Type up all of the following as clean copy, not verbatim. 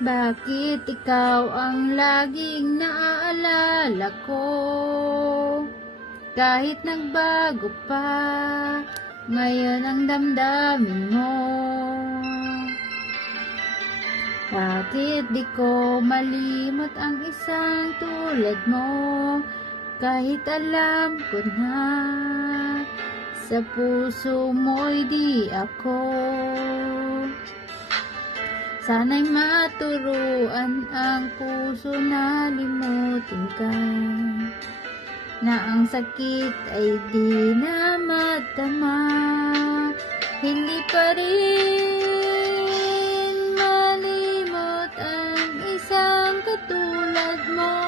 Bakit ikaw ang laging naaalala ko? Kahit nagbago pa, ngayon ang damdamin mo. Bakit di ko malimot ang isang tulad mo? Kahit alam ko na sa puso mo'y di ako. Sana'y maturuan ang puso na limutin ka, na ang sakit ay di na matama. Hindi pa rin malimot ang isang katulad mo.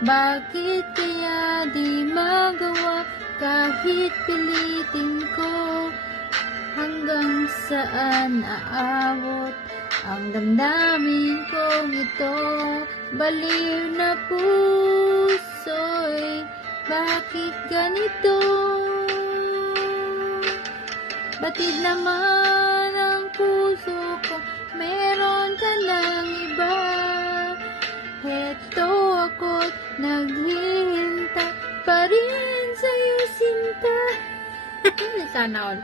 Bakit kaya di magawa kahit pilitin ko? Hanggang saan aabot ang damdamin kong ito? Baliw na puso'y bakit ganito? Batid naman ang puso ko, meron ka ng iba. Heto ako't naghihintay pa rin sa'yo, sinta. Sana all.